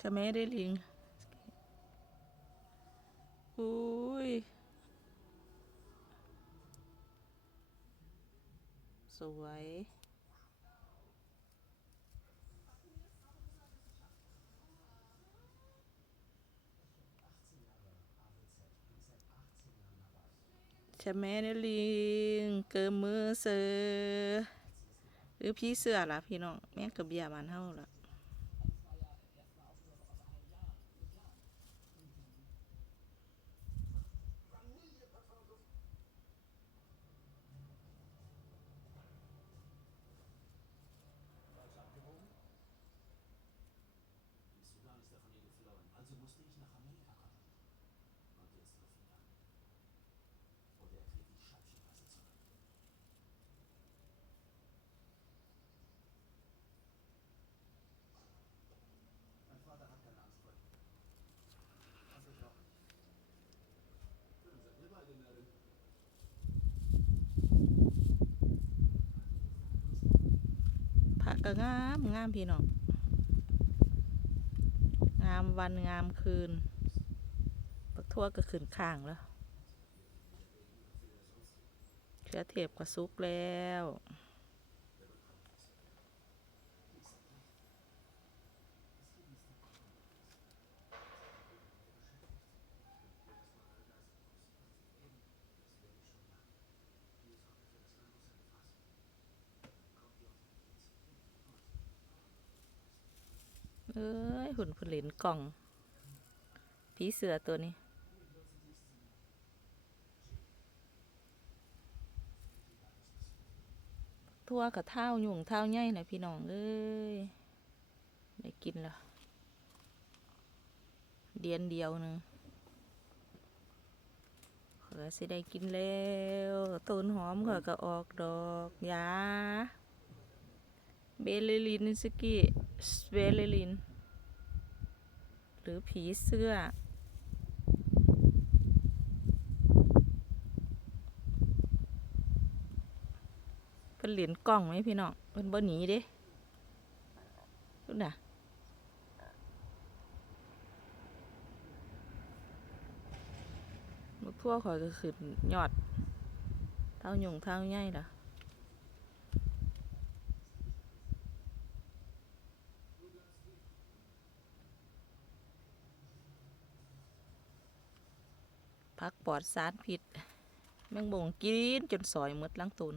จะไม่ได้ลิงอุ้ย สวยจะแม่ได้ลิง เกิมมือเสือหรือพี่เสือล่ะพี่น้อง แม่งกระเบียบานเท่าล่ะ ผักก็งามงามพี่น้องงามวันงามคืนปักทั่วก็ขึ้นข้างแล้วเชื้อเทบกระซุกแล้ว เอ้ยหุ่นผลินกล่อง ผีเสือตัวนี้ ทั่วกับเท้าหยุ่งเท้าใหญ่นะพี่น้องเอ้ยได้กินแล้วเดียนเดียวหนึ่งเขือสิได้กินแล้วต้นหอมเขือก็ออกดอกยาเบลลินสกิเบลลิน รือผีเสื้อ เป็นเหรียญกล่องไหมพี่น้องเป็นบ่หนีเด้ดูน่ะลูกทั่วขอยก็ขึ้นยอด เท่าหยุ่งเท่าใหญ่ล่ะ พักปลอดสารพิษแมงบงกินจนสอยมดลังตุน